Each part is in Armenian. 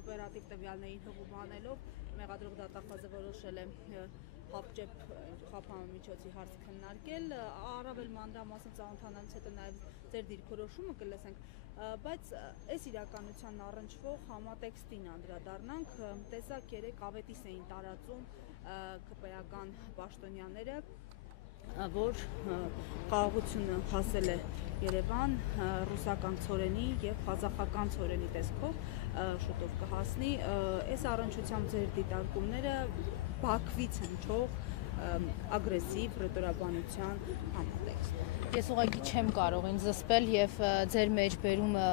օպերատիվ տվյալներին հղում անելով մեղադրող դատախազը որոշել է հապճեպ խափանմիջոցի հարց քննարկել, առավել մանրամասն ծանոթանալուց հետո նաև ձեր դիրքորոշումը կլսենք, բայց այս իրականության առնչվող համատեքստին անդրադառնանք, տեսակ 3 ավետիս էին տարածում ԿՊ-ական պաշտոնյաները, որ խաղաղությունը հասել է Երևան ռուսական ցորենի և ղազախական ցորենի տեսքով շուտով կհասնի, այս առնչությամբ ձեր դիտարկումները Բաքվից հնչող ագրեսիվ ռետորաբանության համատեքստ։ Ես ուղղակի չեմ կարող ինձ զսպել եւ ձեր մեջբերումը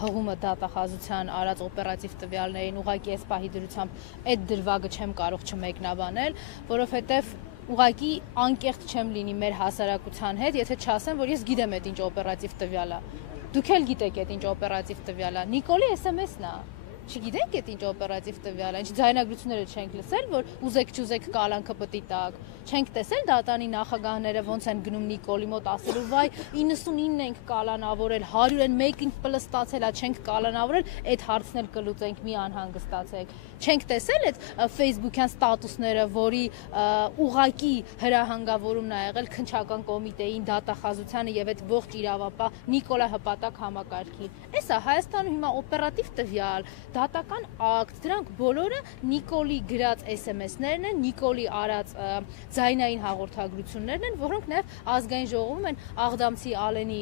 հղումը դատախազության արած օպերատիվ տվյալներին ուղղակի այս պահի դրությամբ այդ դրվագը չեմ կարող չմեկնաբանել, որովհետեւ ուղղակի անկեղծ չեմ լինի մեր հասարակության հետ, եթե չասեմ, որ ես գիտեմ այդ ինչ օպերատիվ տվյալ է։ Դուք էլ գիտեք այդ ինչ օպերատիվ տվյալ է։ Նիկոլի SMS-ն է։ Չգիտենք այդ ինչ օպերատիվ տվյալ է, ինչ ձայնագրությունները չենք լսել, որ ուզեք չուզեք կալանքը պտի տակ։ Չենք տեսել դատանի նախագահները ոնց են գնում Նիկոլի մոտ ասելու վայ 99 ենք կալանավորել, 101-ին պլստացել է, չենք կալանավորել, այդ հարցն էլ կլուծենք, մի անհանգստացեք։ Չենք տեսել այդ Facebook-յան ստատուսները, որի ուղակի հրահանգավորումն ա եղել քննչական կոմիտեին, դատախազությանը եւ այդ ողջ իրավապահ Նիկոլա հպատակ համակարգին։ Էսա Հայաստանում հիմա օպերատիվ տվյալ, դատական ակտ, դրանք բոլորը Նիկոլի գրած SMS-ներն են, Նիկոլի արած ձայնային հաղորդագրություններն են, որոնք նաև ազգային ժողովում են Աղդամցի Ալենի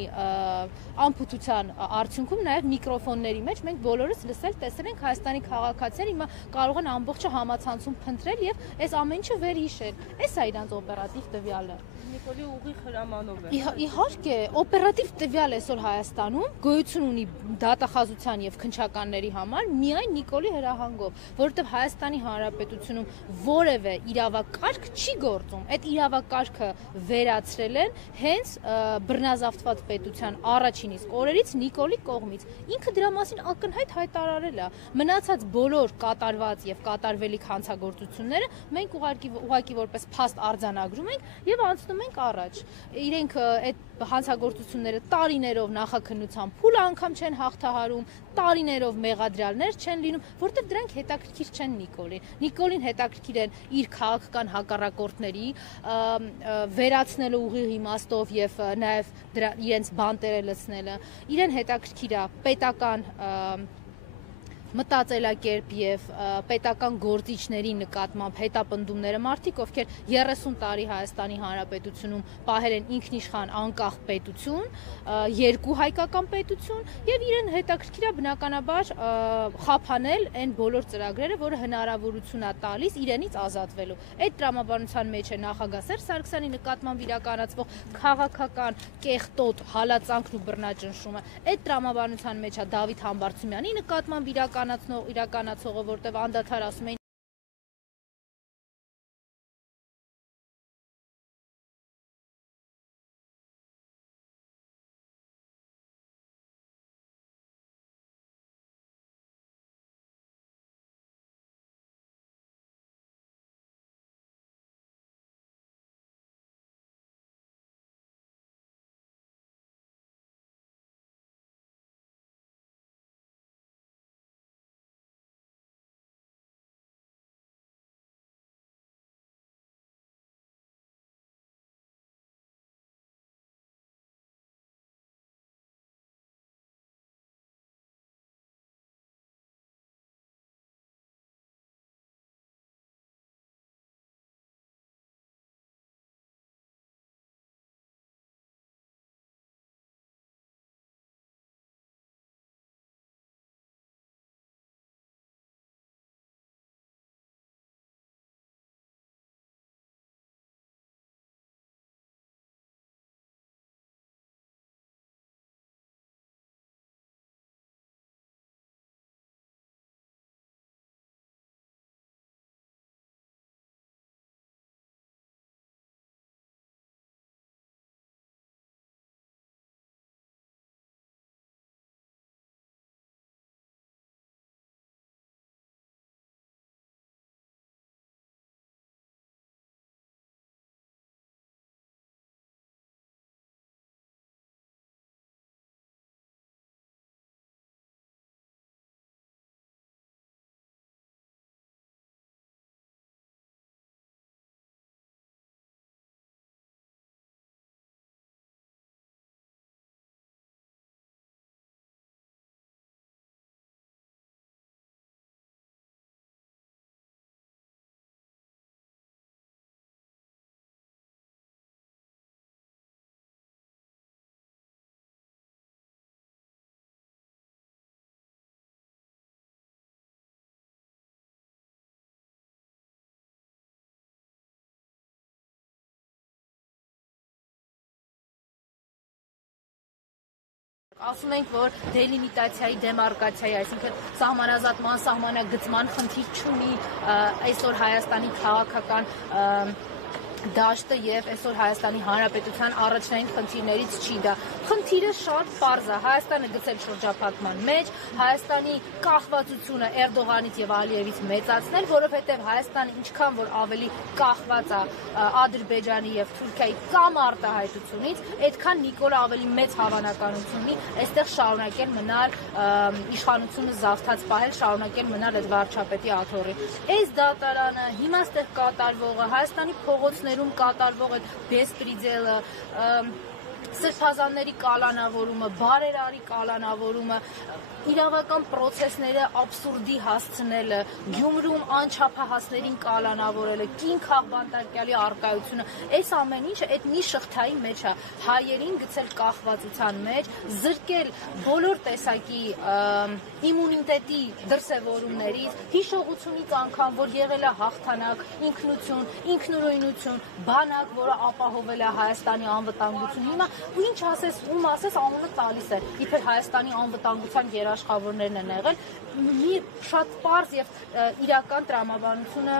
անփութության արդյունքում նաև միկրոֆոնների մեջ մենք բոլորս լսել տեսել ենք Հայաստանի քաղաքացիները հիմա կարող են ամբողջը համացանցում փնտրել եւ այս ամեն ինչը վերհիշել։ Էս է իրանց օպերատիվ տվյալը։ Նիկոլի ուղիղ հրամանով է։ Իհարկե, օպերատիվ տվյալ այսօր Հայաստանում գոյություն ունի դատախազության եւ քննչականների համար միայն Նիկոլի հրահանգով, որովհետեւ Հայաստանի Հանրապետությունում որևէ իրավակարգ չի գործում։ Այդ իրավակարգը վերացրել են հենց բռնազավթված պետության առաջին իսկ օրերից Նիկոլի կողմից։ Ինքը դրա մասին ակնհայտ հայտարարել է։ Մնացած բոլոր կատարված եւ կատարվելիք հանցագործությունները մենք ուղղակի որպես փաստ արձանագրում ենք եւ անցնում ենք առաջ։ Իրենք այդ հանցագործությունները տարիներով նախաքննության փուլը անգամ չեն հաղթահարում, տարիներով մեղադրյալներ չեն լինում, որտեղ դրանք հետաքրքիր չեն Նիկոլին։ Նիկոլին հետաքրքիր են իր քաղաքական հակառակորդների վերացնելու ուղիղ իմաստով եւ նաեւ իրենց բանտերը լցնելը։ Իրեն հետաքրքիր է պետական մտածելակերպ եւ պետական գործիչների նկատմամբ հետապնդումները մարդիկ, ովքեր 30 տարի Հայաստանի Հանրապետությունում պահել են ինքնիշխան անկախ պետություն, երկու հայկական պետություն եւ իրեն հետաքրքիր է բնականաբար խափանել այն բոլոր ծրագրերը, որը հնարավորություն է տալիս իրենից ազատվելու։ Այդ տրամաբանության մեջ է նախագահ Սերժ Սարգսյանի նկատմամբ իրականացվող քաղաքական կեղտոտ հալածանքն ու բռնաճնշումը։ Այդ տրամաբանության մեջ է Դավիթ Համբարձումյանի նկատմամբ իրականացողը, որտեղ անդադար ասում էին Ասում ենք, որ դելիմիտացիայի, դեմարկացիայի, այսինքն սահմանազատման, սահմանագծման խնդիր չունի այսօր Հայաստանի քաղաքական դաշտը եւ այսօր Հայաստանի Հանրապետության առաջնային խնդիրներից չի դա։ Խնդիրը շատ պարզ է։ Հայաստանը գցել շրջափակման մեջ, Հայաստանի կախվածությունը Էրդողանից եւ Ալիևից մեծացնել, որովհետեւ Հայաստանը ինչքան որ ավելի կախված է Ադրբեջանի եւ Թուրքիայի կամ արտահայտությունից, այդքան Նիկոլը ավելի մեծ հավանականություն ունի այստեղ շարունակել մնալ իշխանությունը զավթած պահել, շարունակել մնալ այդ վարչապետի աթոռի։ Այս դատարանը հիմա այստեղ կատարվողը Հայաստանի փողոցներում կատարվող այդ բեսպրիձելը, սրբազանների կալանավորումը, բարերարի կալանավորումը, իրավական պրոցեսները աբսուրդի հասցնելը, Գյումրում անչափահասներին կալանավորելը, կին քաղբանտարկյալի առկայությունը, այս ամեն ինչը այդ մի շղթայի մեջ է, հայերին գցել կախվածության մեջ, զրկել բոլոր տեսակի իմունիտետի դրսևորումներից, հիշողությունից անգամ, որ եղել է հաղթանակ, ինքնություն, ինքնուրույնություն, բանակ, որը ապահովել է Հայաստանի անվտանգություն, հիմա ու ինչ ասես, ում ասես անունը տալիս է, իբր Հայաստանի անվտանգության երաշխավորներն են եղել, մի շատ պարզ եւ իրական տրամաբանությունը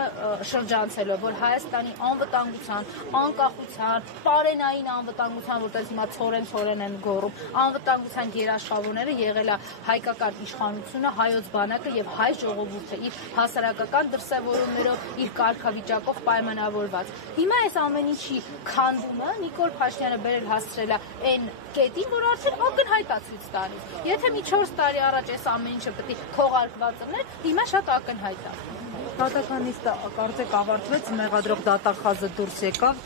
շրջանցելով, որ Հայաստանի անվտանգության, անկախության, պարենային անվտանգության, որտեղ հիմա ցորեն են գոռում, անվտանգության երաշխավորները եղել է հայկական իշխանությունը, հայոց բանակը եւ հայ ժողովուրդը իր հասարակական դրսևորումներով, իր կարգավիճակով պայմանավորված։ Հիմա այս ամեն ինչի քանդումը Նիկոլ Փաշինյանը բերել հասցրել է այն կետին, որ արդեն ակնհայտ է ցույց տալիս։ Եթե մի 4 տարի առաջ այս ամեն ինչը պետք է քողարկված լիներ, հիմա շատ ակնհայտ է։ Դատականիստը կարծեք ավարտվեց, մեղադրող դատախազը դուրս եկավ,